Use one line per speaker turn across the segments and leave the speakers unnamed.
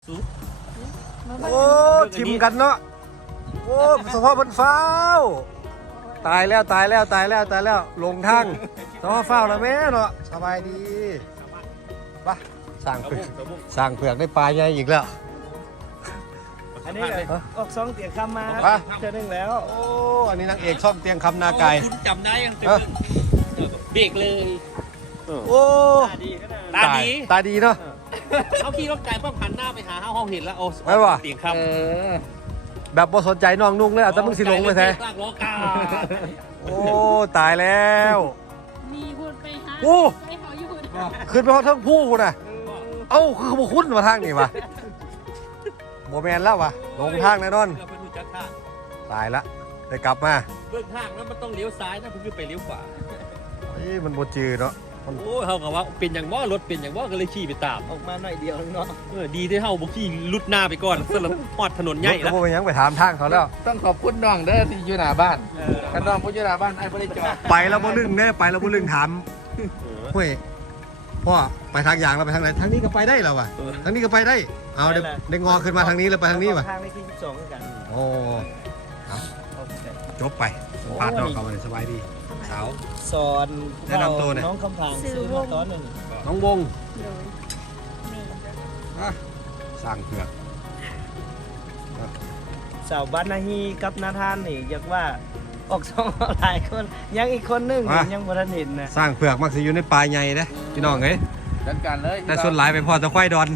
โอ้ทิมกันเนาะโอ้สภาพบนฟ้าวตายแล้วลงทางสภาพฟ้าวแล้วแม่เนาะสบายดีปะสร้างเผือกได้ปลาใหญ่อีกแล้ว
อันนี้ออก2เตียงคำมาเจอหนึ่งแล้ว
โอ้อันนี้นางเอกช่องเตียงคำนาไก่
คุณจำได้ยังเบรกเลย
โอ้
ตาดี
ตาดีเนาะ
เขาขี่รถไก่ป้องหันหน้าไปหาห้องเห็นแล้วโอ้
ไม่ว่ะ
เสียงคำ
แบบบ่สนใจน้องนุ่งเลยอาจจะมึงสิลงไปแท้
ลากล้อกา
โอ้ตายแล้ว
มีพูดไปหา
โอ้
ไปเขาอยู่
ขึ้นไปห้องทั้งผู้น่ะเอ้าคือบ่คุ้นมาทางนี่วะโมแมนแล้ววะลงทางแน่นอน
เราไปดูจักรทาง
ตายละได้กลับมา
เบื้องทางแล้วมันต้องเลี้ยวซ้ายนะเพื่อไปเลี้ยวขวา
มันบ่จืดเนาะ
โอ้เขากับว่าเป็นอย่างว่ารถเป็นอย่างว่าก็เลยขี่ไปตาม
ออกมาหน่อยเดียวเนาะ
ดีที่เฮาบ่ขี่ลุดหน้าไปก่อนสำหรับหอดถนนใหญ่
แล้
แล้ว ว
บ่ไปยังไปถามทางเขาแล้ว
ต้องขอบคุณน้องเด้อที่อยู่หน้าบ้านกันน้องผู้อยู่หน้าบ้านไอ้บริจาค
ไปแล้วบ่ลึงเด้ไปแล้วบ่ลึงถามเฮ้ยพ่อไปทางอย่างเราไปทางไหนทางนี้ก็ไปได้แล้ววะทางนี้ก็ไปได้เอาได้งอขึ้นมาทางนี้แล้วไปทางนี้วะ
ทางในที่12คือกัน
โอ้จบไปปาดนอกเขาเลยสบายดีสาว
สอน
แนะนำตัวหน่อย
น้องคำพังซื้อมาตอนหนึ่ง
น้องวง
โดยแม่
สร้างเผือก
สาวบ้านนาฮีกับนาธานนี่อยากว่าออก2หลายคนยังอีกคนนึงยังบ่ทันเห็นนะ
สร้างเผือกมักสิอยู่ในปลาใหญ่เด้พี่น้องเอ้ย
จัดการเลย
แต่ส่วนหลายไปพอตะไคร่ดอน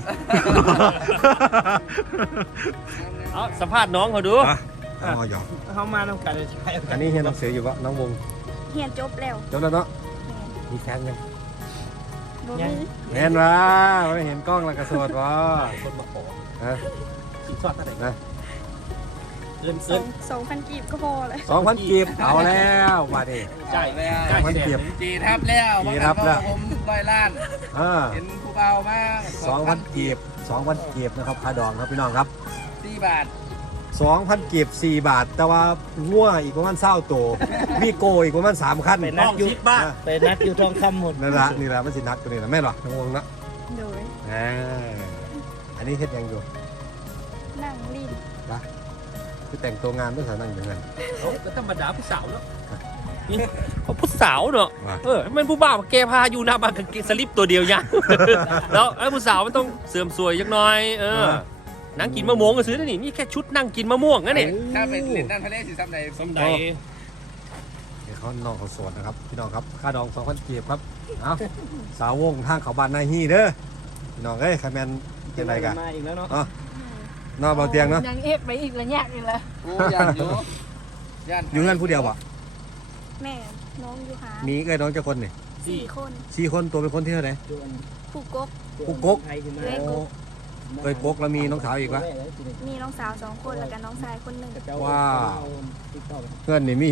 เอาสัมภาษณ์น้องเขาดู
อ๋อหยอก
เฮามานำกันใช่
อันนี้เรียนหนังสืออยู่ปะน้องวง
เฮียนจบแล้ว
จบแล้วเนาะ
แม่
มีแฟนยัง
บ่มี
แม่นวะไม่เห็นกล้องแล้วกระโสดวะ
คนมาขอ
ฮะ
สินสอดเท่าไหร่
นะ
เกิน
2,000กีบก็พอเลย
2,000กีบเอาแล้วมาดิ
จ่าย
แล้ว
2,000กีบ
จีทับแล้ว
จีทับแล้ว
ผม100 ล้าน เห็นผู้เบามาก
2,000กีบ2,000กีบนะครับค่าดองครับพี่น้องครับ
4 บาท
2,000กีบ4 บาท แต่ว่างัวอีกประมาณ20ตัวมีโกอีกประมาณ3คัน
น้องคิดบ้า
ไปนัดอยู่ทองคำหมด
นั่นละนี่ละมันสินักตัวนี้ละแม่นหรอน้องวงเนาะ
โดย
อันนี้เฮ็ดยังอยู่
นั่งลิ้น
คือแต่งตัวงานด้วยสานั่งอย่างนั้น
เขาก็ธรรมดาผู้สาวเนาะนี่เขาผู้สาวเนาะ
ว่ะ
มันผู้บ่าวแกพาอยู่หน้าบ้านกับสลิปตัวเดียวยัง แล้วไอ้ผู้สาวมันต้องเสริมสวยจักหน่อยนั่งกินมะม่วงก็ซื้อได้นี่แค่ชุดนั่งกินมะม่วงนั่นเอง
ถ้าไปเล่นด้านทะเลสิซ้ำใด
สมใด
เดี๋ยวเขาน้องเขาโสดนะครับพี่น้องครับค่าดอง2,000กีบครับเอาสาววงทางเขาบ้านนายฮีเด้อพี่น้องเอ้ยคะแนนยังไงกัน
มาอีกแล้วเนาะ
นอนเบาเตียงเนาะ
ยังเอฟไปอีกแล้วยากอีกแล้ว
โอ้ย่านอยู่ย่าน
อยู่เงินผู้เดียวบ่
แม่น้องอยู่หา
มีเอ้ยน้องเจ้าคนนี่
4 คน
4คนตัวเป็นคนที่เท่าไหร่
ผู้กก
ปุ๊กกก
ไทยขึ้นมา
เล่นกุ๊ก
เอ้ยกกแล้วมีน้องสาวอีกวะ
มีน้องสาว2คนแล้วก็น้องชายคนหนึง
ว้าว เพื่อนนี่มี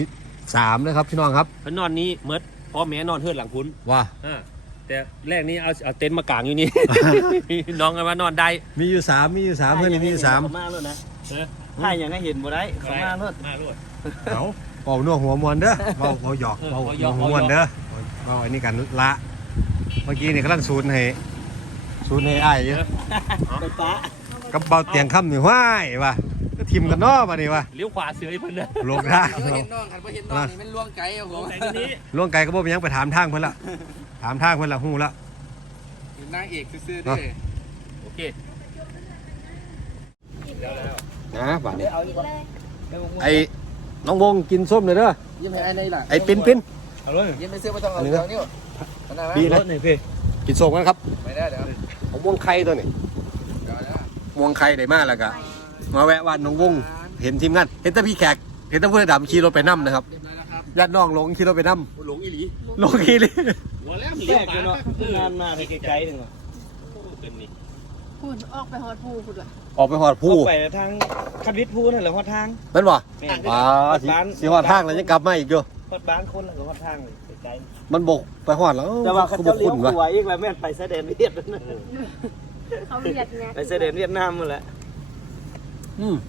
3นะครับพี่น้องครับ
พนอนนี้เมิดพ่อแม่นอนเฮือนหลังพุ้น
ว้า
แต่แรกนี้เอาเต็นท์มากางอยู่นี่ น้องกันมานอนได้
มีอยู่3เพื่อนนี่มีอยู่3
เขามาแล้วนะถ้าอย่างให้เห็นบ่ได้เขามาแล้ว
มาด้วย
เอาเบาหนัวหัวมวนเด้อเบาหยอกเบาหัวมวนเด้อเบาอันนี้กันละเมื่อกี้นี่กำลังซูนให้อ้ายอยู่
ไปปะ
กับเบาเตียงค่ำนี่ว้ายว่ะก็ทิมกันเนาะบัดนี้ว่ะ
เลี้ยวขวาเสือไอ้เพิ่นนะ
ลงทาง
เห็นน้องคันบ่เห็นน้องนี่มันล่วงไกลครับผม
แต่ทีนี้
ล่วงไกลก็บ่เป็นหยังไปถามทางเพิ่นละถามทางเพิ่นละฮู้ละ
เป็นนางเอกซื่อๆเด้อ
โอเค
นะบัดนี้
เอาอีก
เลย
ไอ้น้องวงกินส้มเลยเด้อ
ยิ้มให้ไอ้ในล่ะ
ไอ้ปิ้น
เอาเลย
ยิ้มไปซื้อบ่ต้องเอาเดี๋ยวนี้มันได้ไหม
ดี
ร
นะ
ถหน่อยพี่
กินส้มกันครับ
ไม่ได้เดี๋ยว
ผมม่วงไข่ตัวนี้
เดี๋ยวนะ
ม่วงไข่ได้มาแล้วก็มาแวะบ้านน้องวงเห็นทีมงานเห็นแต่พี่แขกเห็นแต่ผู้ดำขี่รถไปนํนะครับ
เรียบร้อยแล้วครับ
ญาติน้องหลงขี่รถไปนํ
หลงอีหลี
ลงขี่เลย
หัวแล้วมัน
แท
เลี้ยว
ก
ขวา
เลยเนาะงานมาไกลๆนึงว่ะ
เป็นนี่
พูดออกไปฮอดผู้พูดว่ะ
ออกไปหอดผู้
ไปทางคันวิทย์พูนั่นแหละฮอดทาง
แม่นบ่
แม่น
ว้าสิหอดทางแล้วยังกลับมาอีกอยู่
ฮอดบ้านคนแล้วก็ฮอดทางไกล
มันบกไปหอดแล้ว
ๆแต่ว่าเขา
บ
จะ
ก
เลี้ย
คุ
ว
ณวะ
หัวอีกแล้วแม่นไปแสดงเวียดนั่นน่ะ
เขาเรียกไง
ไปแสดงเวียดนามนั่นแหละ
อืม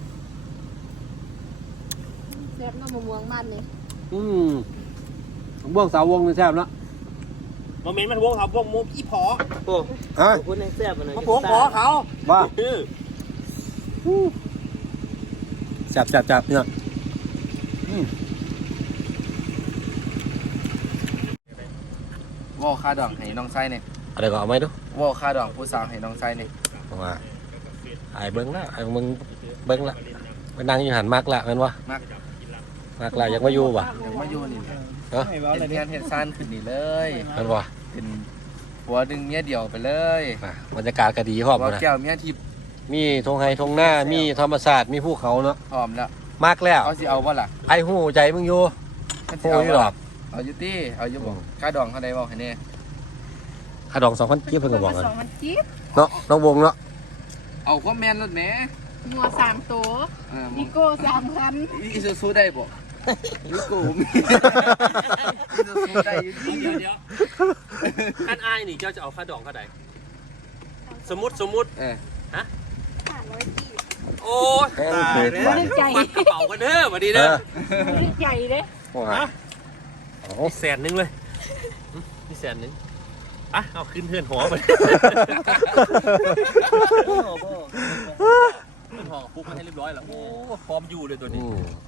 แซ่บน้ำมะม่วงมันนี่
อืมเบื้องสาววงนี่แซ่บแล้ว
โมเมนต์มันวงเขาวงโมพี่พอ
โอ้
ฮะ
ขอบคุณแซ่บๆอันนั้น
มาโผล่ขอเขา
ว่า
คือ
จับเนี่ย
ว่าวค่าดองให้น้องไส้เนี่ย
อะไรก็เอาไหมดู
ว่าวค่าดองผู้สาวให้น้องไส้เนี่ย
ว่าไอ้เบิ้งละไอ้มึงเบิ้งละไปนั่งอยู่หันมากละแม่นวะ
มัก
มากละยังไม่อยู่วะ
ยังมาอยู่นี่
เนาะ
ให้เว้า
เห็
เลย
น
ดิ
งานเห็นซ่านขึ้นนี่เลย
แม่นวะ
เป็นผัวดึงเมียเดี่ยวไปเลย
บรรยากาศก็ดีพร้อม
ว่า
นะ
แก้วเมียทิพย์
มีทงไฮทงหน้ามีธรรมศาสตร์มีภูเขาเนาะ
พร้อมแล้ว
มากแล้ว
เขาสิเอาบ่ล่ะ
ไอ้หูใจมึงอยู่
เขาสิ
โอ้
เอา
ย
บ่
หรอ
ล่ะเอาอยู่ตี้เอาอยู่บ่ค่าดองเขาได้บ่ให้แน่
ขาดอง2,000กิ๊บเพิ่นก็บอกกัน
2,000จิ๊บ
เนาะน้องวงเนาะ
เอาก็แม่นรถแหม
งัว3ตัว
มึ
นิ
ง
โก้3คัน
อีซูซูได้บ่ยูกูมีอีซูซูได้อยู่ที่
เดี๋ยวอันอายนี่เจ้าจะเอาค่าดองเท่าใดสมมุติ
500กีบ
โอ้ย
ตายแล้ว
นึกใจ
มัดกระเป๋ากันเด้อวันนี้
เอ
เด้อ
อ
นึกใหญ่เด้
ว่าโอ้
มี100,000เลยมี100,000อ่ะเอาขึ้นเทือนหัวไปขึ้นห่อปุ๊บมาให้เรียบร้อยแล้วโอ้พร้อมอยู่เลยตัวนี้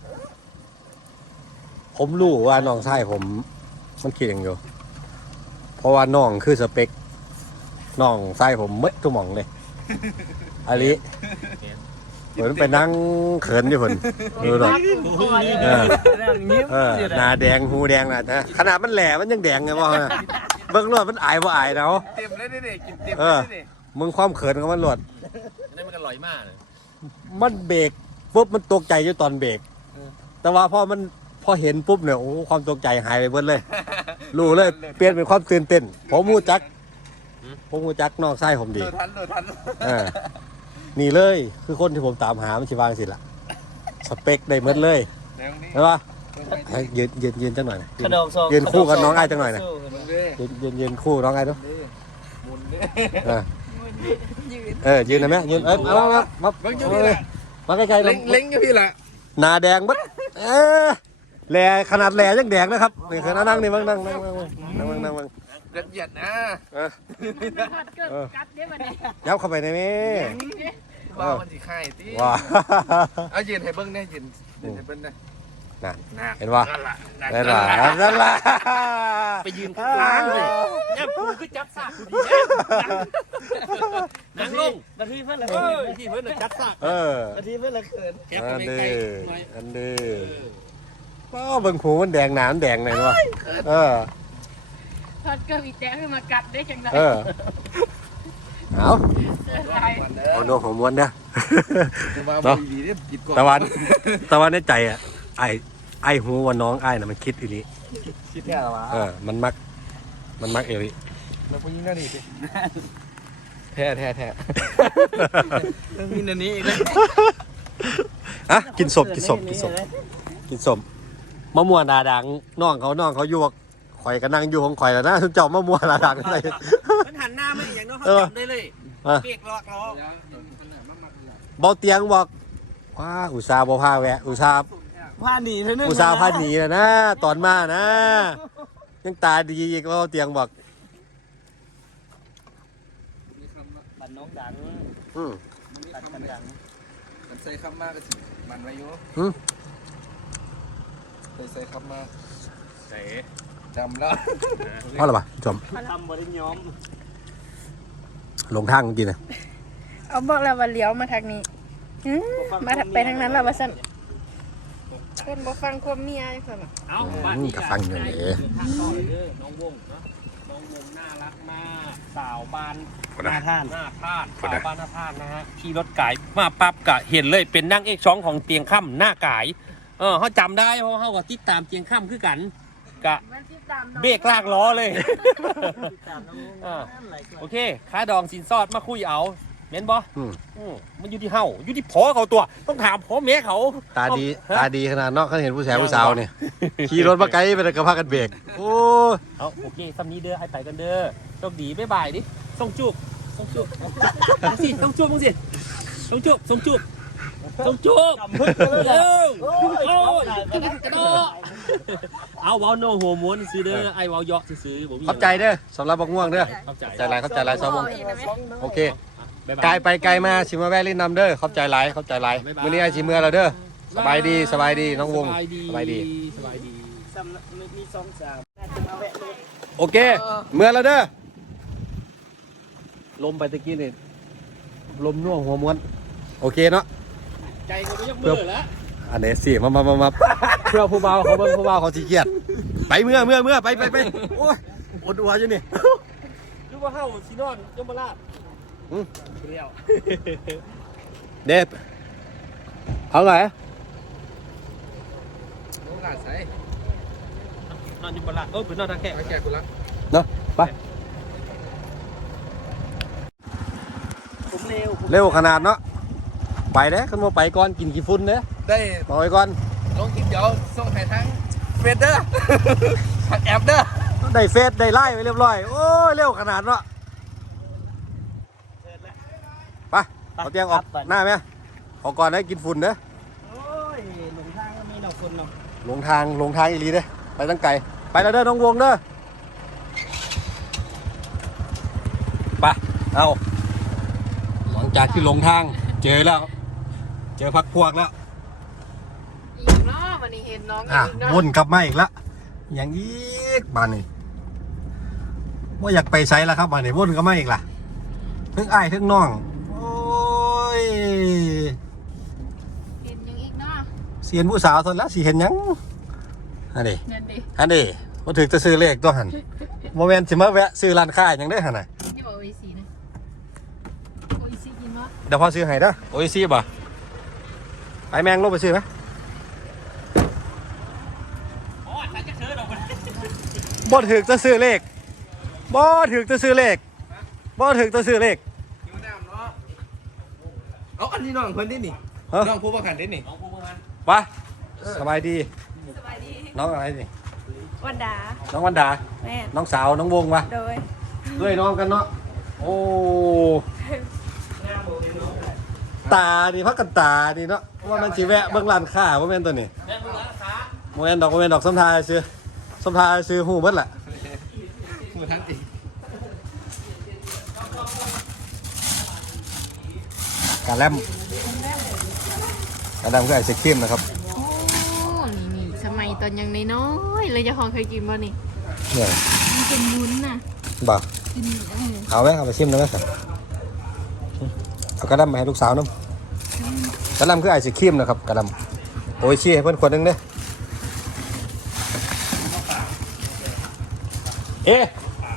ผมรู้ว่าน้องชายผมมันคิดอย่างเดียวเพราะว่าน้องคือสเปคน้องชายผมมืดทุกหม่องเลยอาลิเหมือนไปนั่งเขินอยู่เพิ่นดูหน่อย หน้าแดงหูแดงน่ะนะขนาดมันแหล่มันยังแดงไงบ่นะเบิ่งรวดมันอายบ่อายเนาะ
เต็มเลยนี่กินเต็ม
เอ
เล
อ
ยนี่
มึงความเขินของมันรวด
นี่มันอร่อยมากเลย
มันเบรกปุ๊บมันตกใจอยู่ตอนเบรกแต่ว่าพอเห็นปุ๊บเนี่ยโอ้ความตกใจหายไปเบิดเลยรู้เลยเปลี่ยนเป็นความตื่นเต้นผมรู้จักน้องชายผมดี
โดดทัน
เออนี่เลยคือคนที่ผมตามหามันสิวางสิล่ะสเปคได้หมดเลย
แนวนี้
เห็นปะให้ยืนจังหน่อยนะ
ขนมซอง
ยืนคู่กับน้องอ้ายจังหน่อยนะ
มึงเด้
ยืนคู่น้องอ้ายดู
หมุนเด้
ยืนนะแม่ยืนมา
เบิ่งอยู่พี่ละ
มาใกล้ๆ
เล็งอยู่พี่ละ
หน้าแดงบัดแหล่ขนาดแหล่ยังแดงนะครับนี่คือนั่งนี่นั่ง
ละเอียดนะ
กัดเกิดกัดเด้บัดนี้
ยับเข้าไปในแม่
ว่ามันสิไข่ติ
ว้า
เอายืนให้เบิ่งได้ยืนให้เบิ่งได้
นั่นเห็นป่ะนั่นล่ะ
ไปยืนข้างล่างเลยเนี่ยกูก็จับซากกูดีนั่งลง
นาทีเพื่อนละ
เอ
เขิ
อน ที่เพื่อนน่ะจับซาก
นาทีเพื่อนละเขิน
แคบกันใกล้ๆหน่อย
อันนี้ป้าเบิ่งหูมันแดงหนามแดงหน่อยวะ
ทอดเกิดอีแจ๊ขึ้นมากัดได้จังได๋
เอา
อะไร
เอาโน้หัวม้วนเด้อ
ว่าบ่ดีเด้กินก่อน
ตะวันในใจอ่ะไอ้หูว่าน้องไอ้น่ะมันคิดอีนี้
คิดแค่ละวะ
มันมักเอริ
แล้วผู้หญิงนั่นนี่สิแท้
มีอันนี้อีกเลย
อ่ะกินสมมะม่วงดาดังน้องเขาอยู่ข่อยก็นั่งอยู่ของข่อยแล้วนะทุกเจ้ามะม่วงดาดังอะไร
มันหันหน้าไม่อย่างนั้นเขาจำได้เลยเบรกล็อกล้อ
เบาเตียงบอกว้าอุตส่าห์บ่พาแวะอุตส่าห์
ผ้าหนีเท่านึง
อุตส่าห์พาหนีแล้วนะตอนมานะยังตาดีอีกเบาเตียงบอก
บันน้องดัง
อืม
ตัดกันดัง
มันใส่คำมากก็สิมันไว้อยู่ใส่คำมาก
ใส่
จำแล้ว
เพราะอะไรวะจม
ทำบริย้อม
ลงทางเมื่อกี้นะ
เอาบอกแล้วว่าเลี้ยวมาทางนี้มาไปทางนั้นแล้วว่าซั่นเพิ่นบ่ฟังความเมียจังซั่นน่ะ
เอาบ้านนี้
กับฟังอยู่นี่
ทางต่อเลยน้องวงเนาะน้องวงน่ารักมากสาวบาน
หน้าท่าน
หน้าพาดสาวบ้านหน้าพาดนะฮะขี่รถไก่มาปั๊บกะเห็นเลยเป็นนั่งเอกช่องของเตียงค่ำหน้าไก่เขาจำได้เพราะเขาก็ติดตามเตียงค่ำคือกันกะ
มันติดตามน้อง
เบรกลากล้อเลย
ตามน้อง
โอเคค่าดองสินสอดมาคุยเอาเม้นบอ
อืม
มันอยู่ที่เฮาอยู่ที่พ่อเขาตัว ต้องถามพ่อแม่เขา
ตาดี
ฮะ
ตาดีขนาดนอกเขาเห็นผู้ชายผู้สาวเนี่ยขี่รถมาไกลไปแต่กระพากันเบรกโอ้
เอาโอเคซ้ำนี้เด้อไอ้ไปกันเด้อโชคดีบ๊ายบายดิส่งจุบส่งจุบสิต้องจุบมึงสิส่งจุบส่งจุบส่งจุบ
จำพึ่งเลย
เร็ว
โอ้ย
โอ้ยกระโดดเอาเวาโนหัวม้วนซื้อเด้อไอ้เวาเยาะซื้อบ่มี
ขอบใจเด้อสำหรับบักม่วงเด้อ
เข้าใจ
ใจไรเข้าใจไรสาวบง
เองนะแม่
โอเค
บ๊ายบาย
ไกลไปไกลมาสิมาแวะเล่นนำเด้อขอบใจหลายขอบใจหลาย
บ๊ายบาย
มื้อนี้ไอ้สิเมื่อเราเด้อสบายดีสบายดีน้องวงสบายดี
สบายดี
ซ้ำมี2-3น่าจะมาแวะเลย
โอเคเมื่อเราเด้อลมไปตะกี้นี่ลมน่วงหัวม้วนโอเคเนาะ
ใจก็ไม่ยกมือแล้ว
อันนี้สิมาเพื่อผู้เบาเขาเบิ่งผู้เบาเขาสิเกียดไปเมื่อไปโอ้ยอดอัวอยู่นี่
ดูว่าเฮาสินอนยมราช
อืม
เรียว
เด็บเอาไง
โอกาสใส่
นอนยมราชเป็นนอนทางแค่
ไปแก่กูละ
เนาะไป
ผมเร็ว
เร็วขนาดเนาะไปเด้ขึ้นมาไปก่อนกินกี่ฝุ่นเด้
ได้
บอกไว้ก่อน
ลงกินเดี๋ยวส่งให้ทั้งเฟซเด้อ ทั้งแอปเด้อ
ได้เฟซได้ไล่ไปเรียบร้อยโอ้ยเร็วขนาดเนาะไปเอาเตียงออกหน้าไหมขอก่อนได้กินฝุ่นเด้อ
โอ้ยหลงทางก็มีดอกคนเนาะ
ลงทางอีหลีเด้อไปตั้งไกลไปแล้วเด้อน้องวงเด้อไปเอาหลังจากที่ลงทางเจอแล้วเจอพักพวกแล้ว
อีกเนาะวันนี้เห็นน้อง
อ่ะ
อีกเนาะ
วนกลับมาอีกละอย่างอีกบ้านนี่ว่าอยากไปใช้แล้วครับบ้านนี่วนกลับมาอีกล่ะทั้งอ้ายทั้งน้องโอ้ย
เห็นยังอีกเนาะ
เสียนผู้สาวตอนแล้วสิเห็นหยังอันนี้
นั่นดิ
อันนี้ว่าถึงจะซื้อเลขตัวหันโมเมนต์สิมาแวะซื้อร้านค้าอย่างได้หันน่ะ
นี่บอกโออิซีนะโออิซีกินวะ
เดี๋ยวพอซื้อให้เด้อโอ้ยซีบ่ไปแมงลงไปซื้อไหม
โอ้ยฉันจะเชิญออกมา
บ่ถึกจะซื้อเลขบ่ถึกจะซื้อเลขบ่ถึกจะซื้อเลข
หิวน้ำเนาะเอาอันนี้น้องเพิ่นดินี่
ฮะ
น้องผู้ประกันดินี่
น้องพวกมัน
ไปสบายดี
สบายดี
น้องอะไรนี่
วันดา
น้องวันดา
แม่
น้องสาวน้องวงวะ
โดย
ด้วยน้องกันเนาะโอ้ตาดิพักกันตาดิเนาะว่ามันสิแวะเบิ่งร้านค้าว่าแม่นตัวนี้
แม่มึงร้านค้า
บ่แม่นดอกสมทายซื้อสมทายซื้อฮู้เบิดล่ะ
มือทั้งตี
กาแลมก็ไอศครีมนะครับ
โอ้นี่สมัยตอนยังน้อยๆเลยจะพองเคยกินบ่นี่
เนี่ย
มันเป็นวุ้นน่ะ
บ่า
กิน
เอาไหมเอาไปชิมได้ไหมครับเอากระดำมาให้ลูกสาวน้ำกระดำคือไอศครีมนะครับกระดำโอ้ยชี้ให้เพื่อนคนหนึงเด้อเอ๊ะ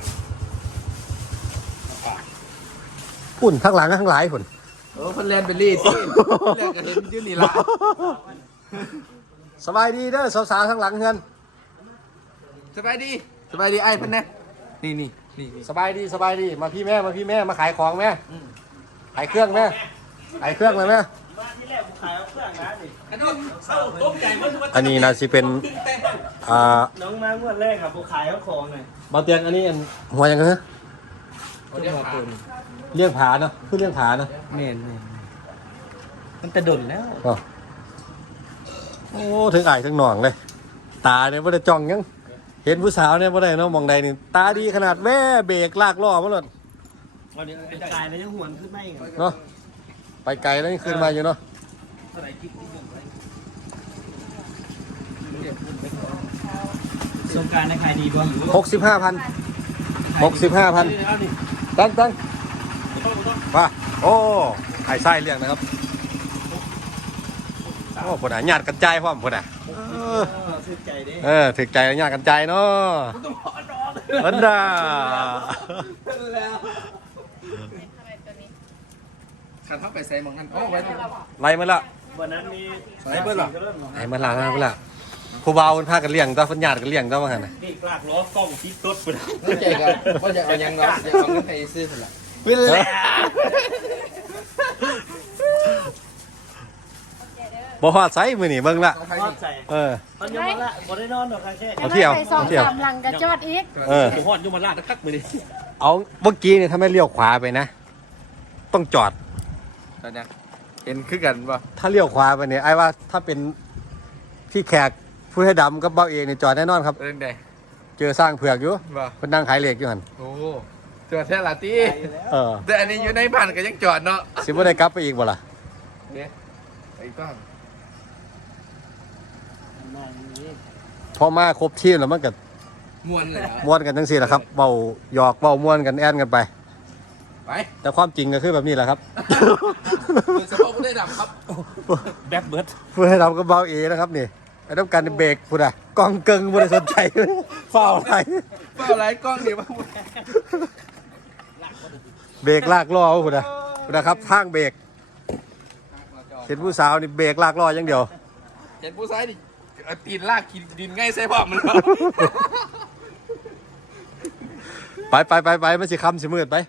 ปุ่นข้างหลังข้างหลายปุ่น
โอ้เพิ่นแลนไปรีดที่แลนก็เห็นอยู่นี่ละ
สบายดีเด้อสาวๆข้างหลังเฮือน
สบายดีไอ้เพิ่นนะนี่
สบายดีมาพี่แม่มาขายของแม่ขายเครื่องแม่ขายเครื่องเลยแม่
บ้านที่แรกผมขายเอาเครื่องนะนี่
อันนี้
เข้าต้มใหญ่มัน
อันนี้นะสิเป็นอ่า
น้องมางวดแรกครับผมขายเอาของหน่อย
บาเตียงอันนี้อันหัวยังไงฮะ
เดี๋ยวขา
เลี้ยงผาเนาะคือเลี้ยงผาเนาะ
เมนมันจะดนแล้ว
อ๋อโอ้ถึงอายถึงหน่องเลย ตาเนี่ยไม่ได้จ้องยังเห็นผู้สาวเนี่ยไม่ได้เนาะมองใดนี่ตาดีขนาดแม่เบรกลากล้อมาเลย
วันนี้ไปกายแล้วยังหวนขึ้นไม่กัน
เนาะไปไกลแล้วยังขึ้นมาอยู่เนาะ
สงการในขายดีบ่
65,000ตั้งว่าโอ้ไอ้ไส้เลี้ยงนะครับโอ้ผลอ่ะญาติกันใจพร้อมผลอ่ะ
ซื้อใจเด้
ถึกใจญาติกันใจเนาะอันดา
ขันทับไปใส่หมองนั้นอ๋อไว้ตรง
ไล่มาละ
วันนั้นมี
ไหนเบิ่งหรอ
ไล่มาละผู้เบาเป็นพากันเลี้ยงตัวเพิ่นญาติกันเลี้ยงตัวว่างั้นน่ะ
นี่กลากล้อกล้องคิดตดไปแล้ว
เข้าใจกันว่าจะเอายังเราจะเอาเงินไปซื้อเท่าไหร่
เป็นแล้วบ่ฮอดไสมื้อนี้เบิ่งละ
ทอดใจ
เออ
ตอนยังมาละบ่ได้นอนดอกค่ะแค่
เอาเที่ยว
ไปสอง
เอาเที่ยว
สามหลังกระจอดอีก
เออ
หมูฮอดยมราชทักมือนี่
เอาเมื่อกี้เนี่ยถ้าไม่เลี้ยวขวาไปนะ ต้องจอด
ตอนนี้เห็นคือกันป่ะ
ถ้าเลี้ยวขวาไปเนี่ยไอ้ว่าถ้าเป็นพี่แขกผู้ให้ดำกับเบ้าเองเนี่ยจอดแน่นอนครับ
เรื่องใด
เจอสร้างเผือกอยู่
ป่ะ
เพิ่นนั่งขายเหล็กอยู่หั่น
โอ้จอดแท้ละตี
เออ
แต่อันนี้อยู่ในบ้านก็ยังจอดเนาะ
สิบ่ได้กลับไปอีกบ่ล่ะ
เนี่ยไอ้ต้อน
พอมาครบทีมแล้วมันก็
ม้วนเลยเหรอ
ม่วนกันจังซี่แหละครับเว้าหยอกเว้าม่วนกันแอนกันไป
ไป
แต่ความจริงก็คือแบบนี้แหละครับ
มึงสะโพกกูได้ดำครับ
แบดเบิร์ด
เพื่อให้ทำกับเบาเอนะครับนี่ไอ้ต้องการเบรกพูดอะกองเกิงพูดสนใจเฝ้าอะไร
เป้าไรกล้องเดี๋ยวมา
เบรกลากล้อพูดนะครับทางเบรกเห็นผู้สาวนี่เบรกลากล้ออย่างเดียว
เห็นผู้ชายดิเอาตีนลากดินง่ายใส่พ่อมันแล้ว
ไปมันสิคำสิมืดไป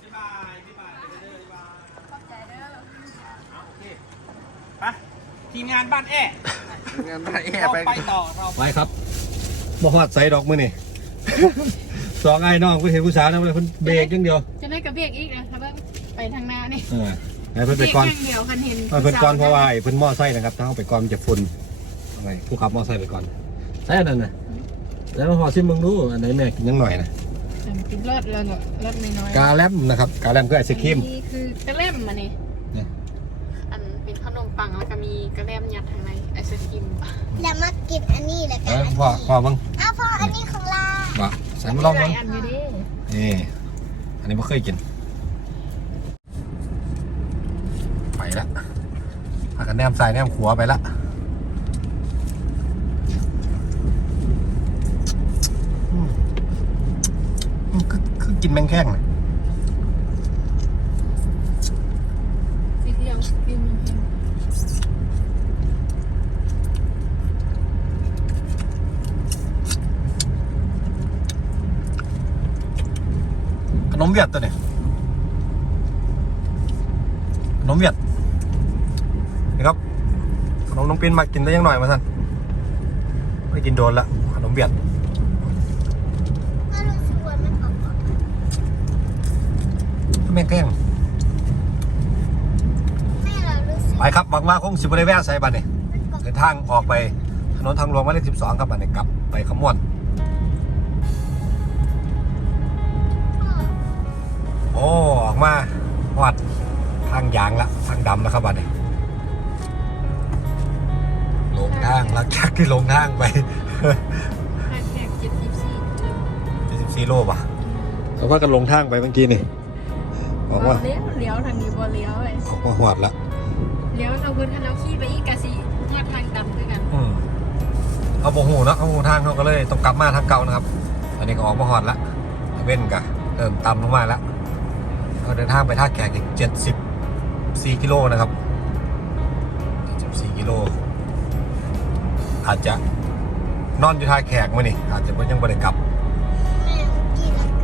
ทีมงานบ้านแอ้
งานไปแอ
เรา
ไป
ไปต่อเรา
ไปครับบ่ฮอดใส่ดอกมือนี่ สองไอ้น้องเพิ่นเห็นผู้สาวนะเพิ่นเบรกอย่างเดียว
จะได้กระเบียกอีกนะครับว่าไปทางหน้านี่
ให้เพิ่น
เบี
ไป
ยก
ก่อน
อย่างเดียวคันเห็น
เพิ่นก่อนเพราะว่าไอ้เพิ่นมอไซค์นะครับถ้าเอาไปก่อนมันจะฝุ่นอะไรผู้ขับมอไซค์ไปก่อนใส่อันนั้นน่ะแล้วพอซิมึงดูอันไหนแม่กินยังหน่อยนะ
กินรสแล้วก็รสน้อย
กาแลมนะครับกาแลมคือไอศครีม
นี่คือกระเล่มมานี่
เนี่ย
อันเป็นขนมปังแล้วก็มีกระเล่มยัดทางในไอศครีม
แล้วมากินอันนี้แล้วกั
เอน อพ่อมึง
อ้าวพ่ออันนี้ของเรา
ว่าใส่มาลอง
ห
มึ
ลาง ยอันอยู่ดิ
นี่อันนี้ไม่เคยกินไปละพากันแนมซ้ายแนมขวาไปละคือกินแมงแข้งเลย
สีเขียวกิน
ขนมเวียดตัวนี้ขนมเวียดนี่ครับขนมน้องปินมากินได้ยังหน่อยมาท่านไม่กินโดนละขนมเวียด
ถ้ารู้สึกว่ามันออกก่อน
แมงแข้ง
แม่เรารู้สึก
ไปครับบางมาคงสิบริแวะใส่บัตรนี่
มันออก
เดินทางออกไปถนนทางหลวงหมายเลข12ครับบัตรนี่กลับไปขมวน โอ้ออกมาวัดทางยางละทางดำนะครับบัตรนี่ลงทางหลังจากที่ลงทางไป
แขก74
74โลป่ะเขาว่ากันลงทางไปเมื่อกี้นี่บอกว่า
เลี้ยวทางนี้บ่เลี้ยวเลย
ออกมาหอดละ
เลี้ยวเราคุณคันเราขี่ไปอีกกะสิมาทางดำด้วยกัน
เอาโมโหเนาะเอาโมโหทางเขาก็เลยต้องกลับมาทางเก่านะครับตอนนี้ก็ออกมาหอดละเว้นกะเริ่มต่ำลงมาแล้วเราเดินทางไปท่าแขกอีก74กิโลนะครับ74กิโลอาจจะนอนอยู่ท่าแขกมั้ยนี่อาจจะยังไม่ได้กลับ
แม่กินแล้วกัน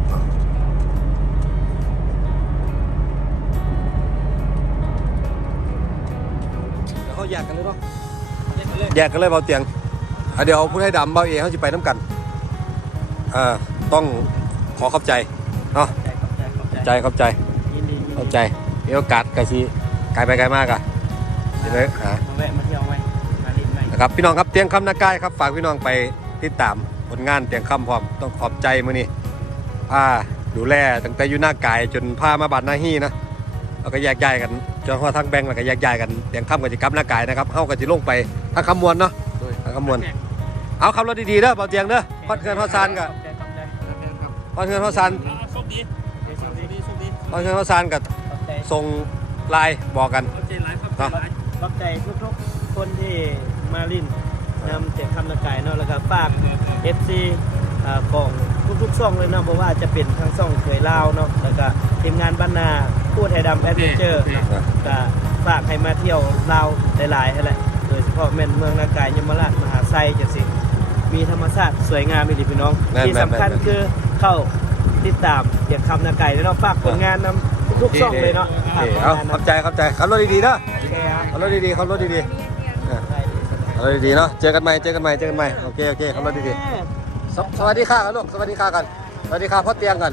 เขาแยกกันเลยเนาะแยกกันเลยเบาเตียงเดี๋ยวพูดให้ดำเบาเอเขาจะไปน้ำกันต้องขอขอบใจเนาะขอบใจ
ยินดี
ขอบใจมีโอกาสไกลชีไกลไปไกลมากอะจะได้หา
มาแวะมาเที่ยวไหมมาลิ้นไหม
นะครับพี่น้องครับเตียงคำนากายครับฝากพี่น้องไปติดตามผลงานเตียงคำพร้อมต้องขอบใจมื้อนี้ดูแลตั้งแต่อยู่หน้ากายจนพามาบัดหน้าฮีนะแล้วก็แยกย้ายกันจนพอทั้งแบงค์แล้วก็แยกย้ายกันเตียงคำกับจิกรรมหน้ากายนะครับเฮาก็สิลงไปทางคำมวลเนาะทางคำมวลเอาขับรถดีๆเด้อเบาเตียงเด้อพอดเงินพอดซานกับพอดเงินพอดซาน
โชคดีโชคดี
พอดเงินพอดซานกับส่งไลน์บอกกัน
ขอบใจหลายครับหลาย
ขอบใจทุกๆคนที่มาลิ้นนำเสียงคำนักกายเนาะแล้วก็ฝาก FC ของทุกๆช่องเลยเนาะเพราะว่าจะเป็นทั้งช่องเคยเล่าเนาะแล้วก็ทีมงานบ้านนาพูดไทยดำแอดเวนเจอร์ก็ฝากให้มาเที่ยวลาวหลายๆให้แหละโดยเฉพาะแม่นเมืองนากายยมราชมหาไซจังซี่มีธรรมชาติสวยงามอีหลีพี่น้องที่สำคัญคือเข้าติดตามเสียงคำนักกายเนาะฝากผลงานนำทุกๆช่องเลยเนาะฝากผล
เอา
งาน
ขอบใจขับรถดีๆเด้อ
โอเคครับ
ขับรถดีๆขับรถดีๆขับรถดีๆเนาะเจอกันใหม่โอเคขับรถดีๆสวัสดีค่ะกันลูกสวัสดีค่ะกันสวัสดีค่ะพ่อเตียงกัน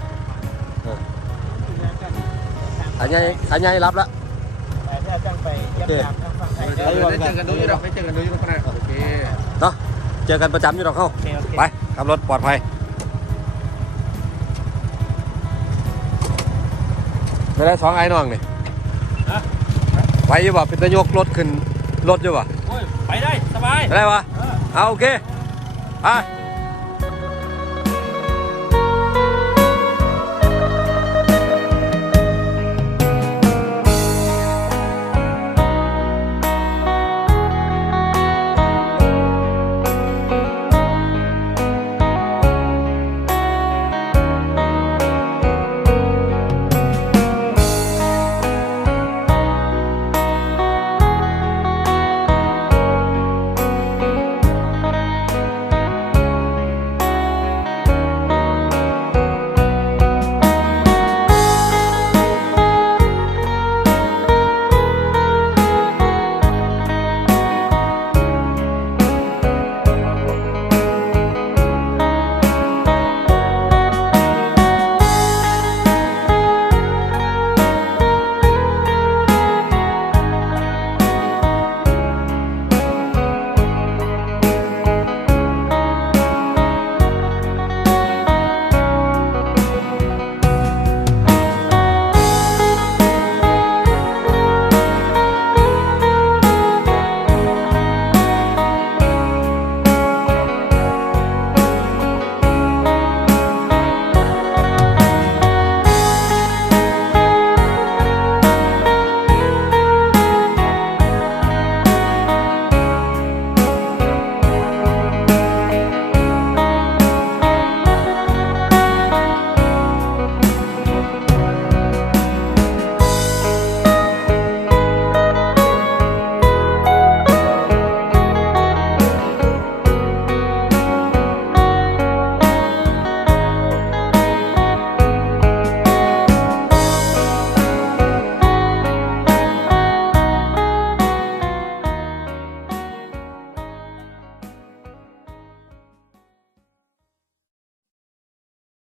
อันนี้รับละ
ไปเที่ยวจังไปเยี่ยมยามทางฝั่งไทย
เดี๋ยวเจอกันดูอยู่ดอกไม่เจอกันดูอยู่กันนะโอเค
เนาะเจอกันประจำอยู่หรอกเข้า
โอเค
ไปขับรถปลอดภัยไม่ได้สองไอ้น้องนี่
ฮะ
ไปอยู่บ่เป็นตะยกรถขึ้นรถอยู่บ่
โอ้ยไปได้สบาย
ได้ปะเอาโอเคไป
เอ